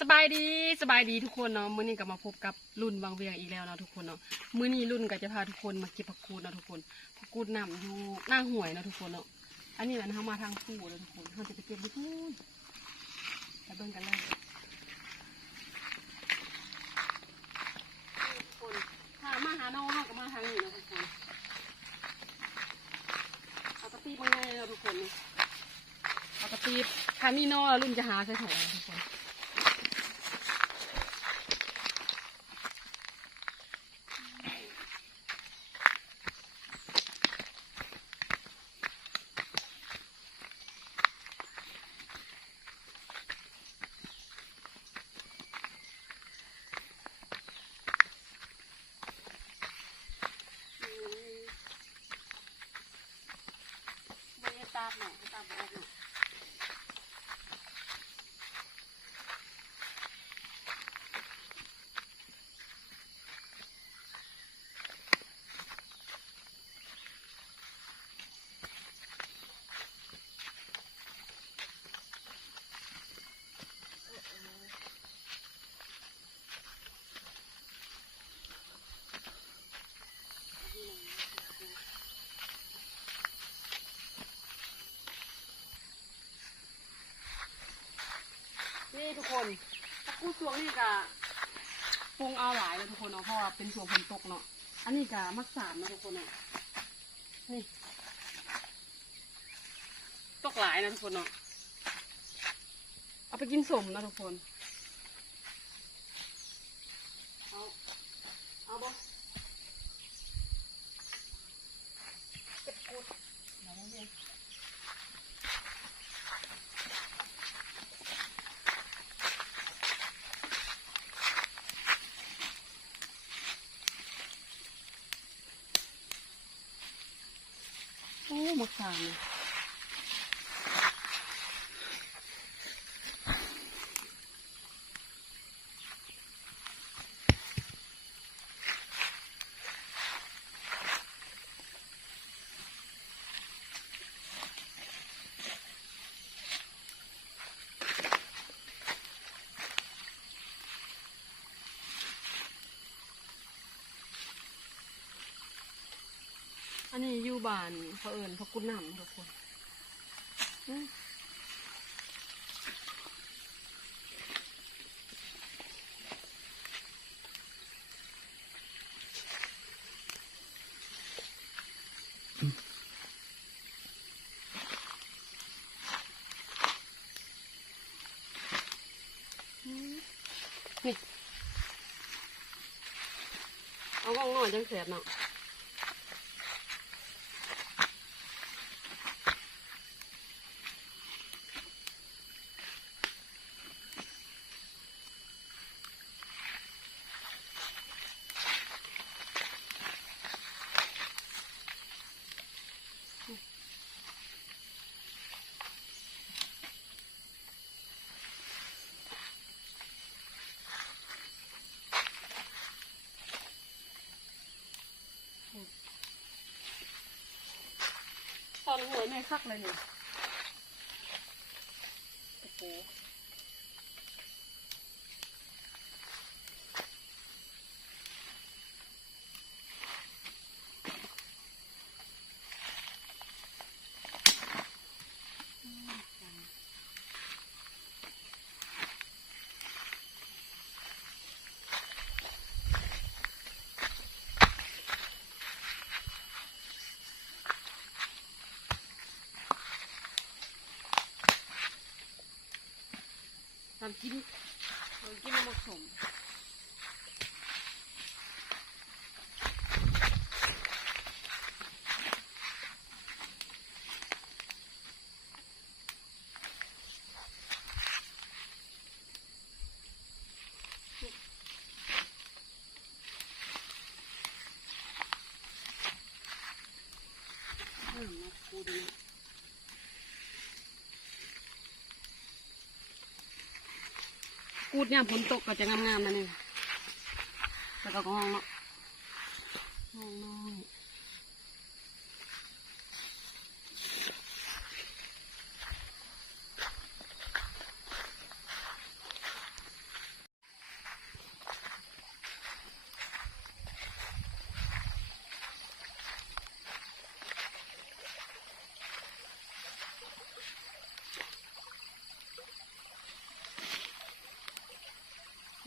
สบายดีทุกคนเนาะมื้อนี้ก็มาพบกับรุ่นบางเวียงอีกแล้วเนาะทุกคนเนาะมื้อนี้รุ่นก็จะพาทุกคนมาเก็บผักกูดเนาะทุกคนผักกูดน้ำอยู่หน้าห้วยเนาะทุกคนเนาะอันนี้แหละเรามาทางผู้เลยทุกคนเราจะไปเก็บทุกคนไปเบิ่งกันเลยทุกคนถ้ามาหาน้องก็มาทางนี้เนาะทุกคนเอากระตีบมาไงเนาะทุกคนเอากระตีบถ้ามีน้องรุ่นจะหาใส่ถุงทุกคนตาหน่อยตาบอกหน่อยนี่ทุกคนกู้ช่วงนี้กะปรุงเอาหลายเลยทุกคนเนาะเพราะว่าเป็นช่วงฝนตกเนาะอันนี้กะมักสามนะทุกคนเนาะนี่ตกหลายนะทุกคนเนาะเอาไปกินสมนะทุกคนเอาบ่เก็บกูดเดี๋ยวเรียนโอ้หมดสามเลยอันนี้อยู่บ้านเขาเอิญพระกุฎน้ำทุกคนนี่เอาว่องหน่อยจังเสียบเนาะตอนหัวไม่คักเลยเนี่ยโอ้โหทำกินน้ำมันสมกูดีกูดเนี่ยฝนตกก็จะงามๆนะนี่แล้วก็ห้องเนาะห้องน้อย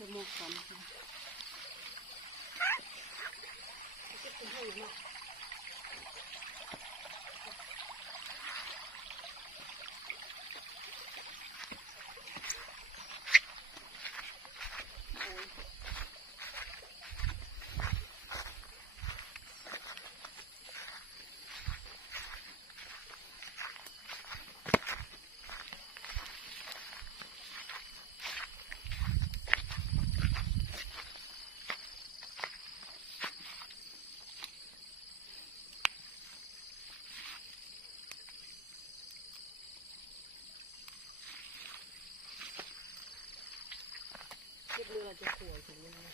จะหมกก่อนค่ะจะเป็นให้เนาะเรือจะสวยถึงเลย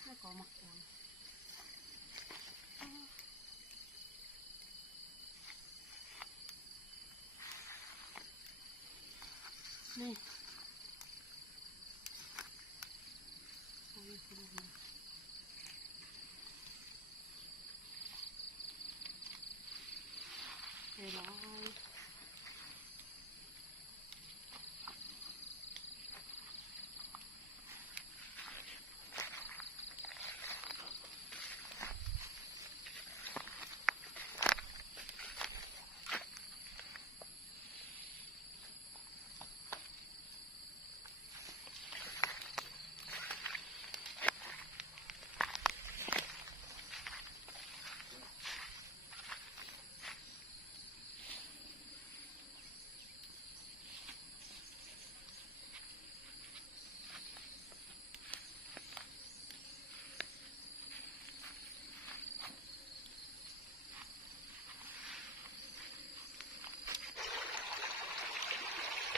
ถ้าขอหมักก่อนนี่เดี๋ยว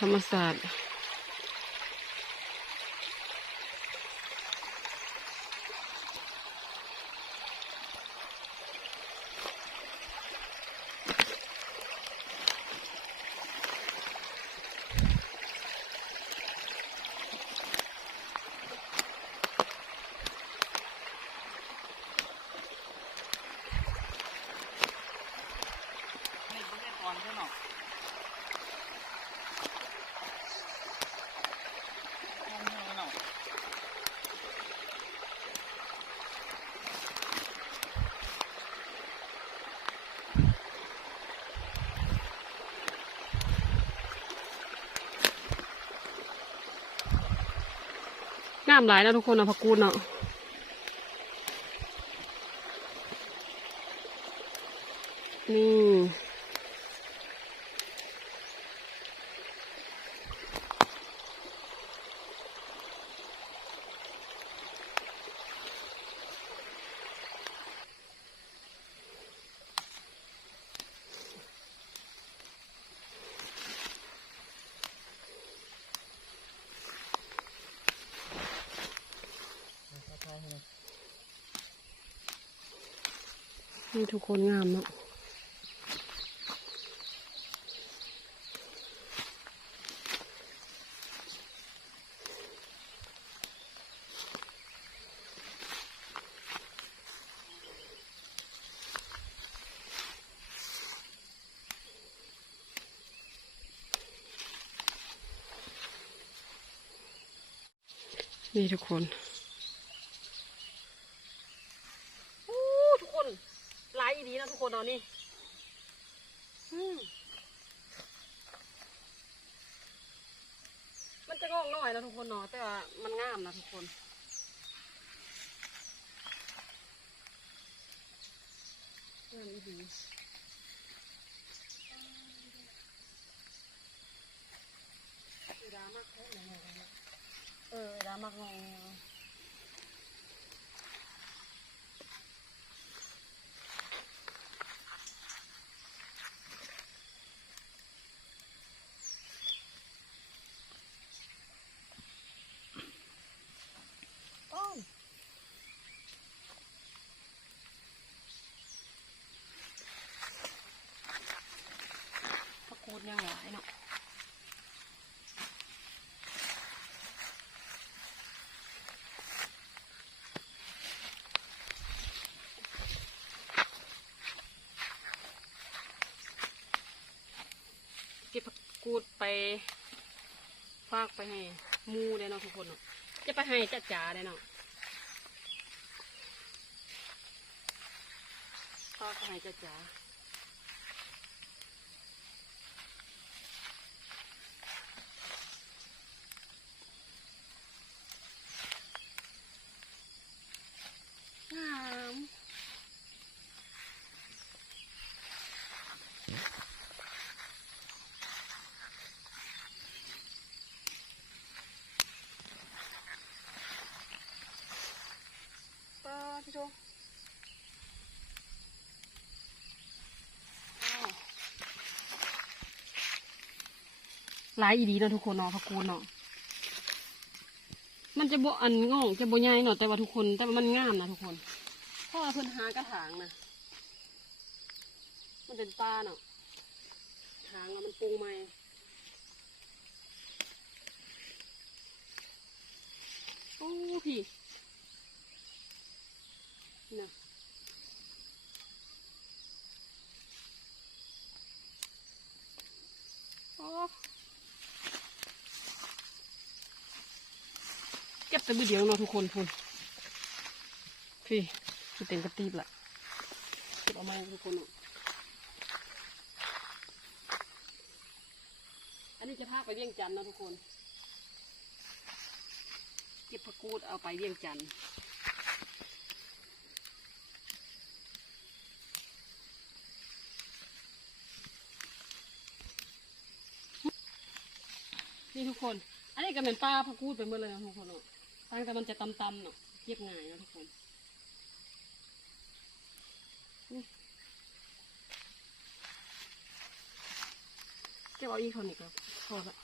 ธรรมศาสตร์งามหลายนะทุกคนนะผักกูดเนาะนี่นี่ทุกคนงามเนาะนี่ทุกคนทุกคนหลายดีนะทุกคนเนาะนี่มันจะงอกหน่อยนะทุกคนเนาะแต่ว่ามันงามนะทุกคนงามดีดามากดามากงอผักกูดยังหลายเนาะ ไปฝากไปให้หมูเลยเนาะทุกคนเนาะจะไปให้จ้าจ๋าเลยเนาะฝากไปให้จ้าจ๋างามป้าพี่โตหลายอีดีเนาะทุกคนเนาะผักกูดเนาะมันจะบ่อันงอกจะบ่ใหญ่เนาะแต่ว่าทุกคนแต่ว่ามันงามนะทุกคนเพราะว่าเพิ่นหากระถางนะมันเป็นปลาเนาะถางแล้วมันปรุงใหม่โอ้พี่น่ะโอ้เก็บแต่มือเดียวเนาะทุกคนพูนพี่คือเต็มกระตีบละเก็บเอามาทุกคนเนาะอันนี้จะพาไปเวียงจันทน์เนาะทุกคนเก็บผักกูดเอาไปเวียงจันทน์นี่ทุกคนอันนี้ก็เป็นป้าผักกูดไปหมดเลยนะทุกคนเนาะตั้งแต่มันจะตำๆเนาะเก็บง่ายนะทุกคนเก็บเอาอีกคนอีกแล้วพอละ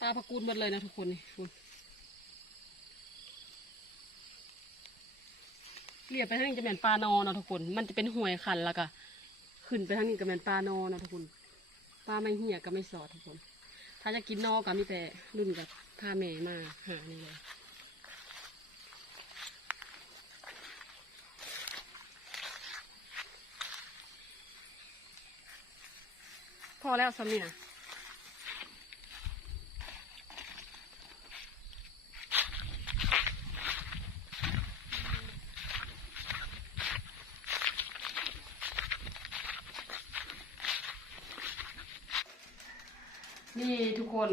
ปลาผักกูดหมดเลยนะทุกคนนี่คุณเรียบไปทางนี้จะเป็นปลานอนะทุกคนมันจะเป็นห่วยขันแล้วก็ขึ้นไปทางนี้ก็เป็นปลานอนะทุกคนปลาไม่เหี้ยก็ไม่สอดทุกคน ถ้าจะกินนอก็มีแต่รุ่นกับพาแม่มาหานี่เลยพอแล้วซ้ำนี่นะนี่ทุกคน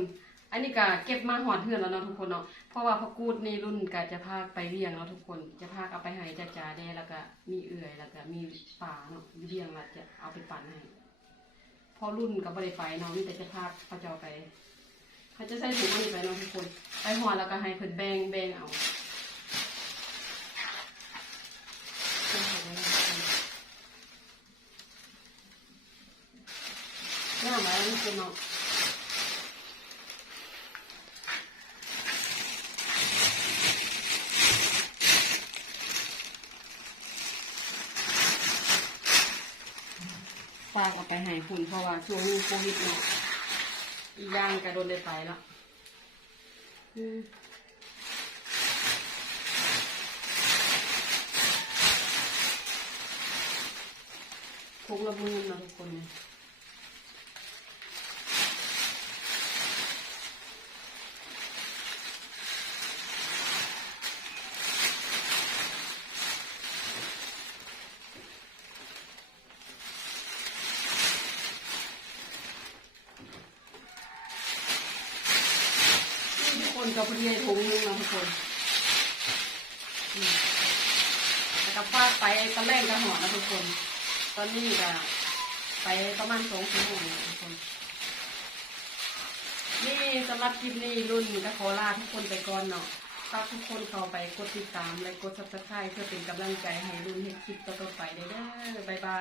อันนี้ก็เก็บมาหอดเพื่อนแล้วเนาะทุกคนเนาะเพราะว่าพอกูดในรุ่นก็จะพาไปเลี้ยงเนาะทุกคนจะพาเอาไปให้จ่าจ่าแดแล้วก็มีเอื่อยแล้วก็มีป่าเนาะเลี้ยงแล้วจะเอาไปปั่นให้พอรุ่นก็บ่ได้ไปเนาะมีแต่จะพาเขาจะเอาไปเขาจะใส่ถุงอันนี้ไปเนาะทุกคนไปหอดแล้วก็ให้เพิ่นแบ่งเอาเนี่ยมาแล้วทุกคนเนาะฝากเอาไปให้คุณเพราะว่าช่วงนี้โควิดเนาะอีกอย่างก็โดนได้ไปแล้วทุกระมือนะทุกคนเนี่ยคนกับพอดีถุงนึงนะทุกคนแล้วก็ฟาดไปตอนแรกก็หอนะทุกคนตอนนี้ก็ไปประมาณ2 ชั่วโมงทุกคนนี่สำหรับคลิปนี้รุ่นก็ขอลาทุกคนไปก่อนเนาะฝากทุกคนเข้าไปกดติดตามและกด Subscribe เพื่อเป็นกำลังใจให้รุ่นเฮ็ดคลิปต่อๆไปได้เด้อบ๊ายบาย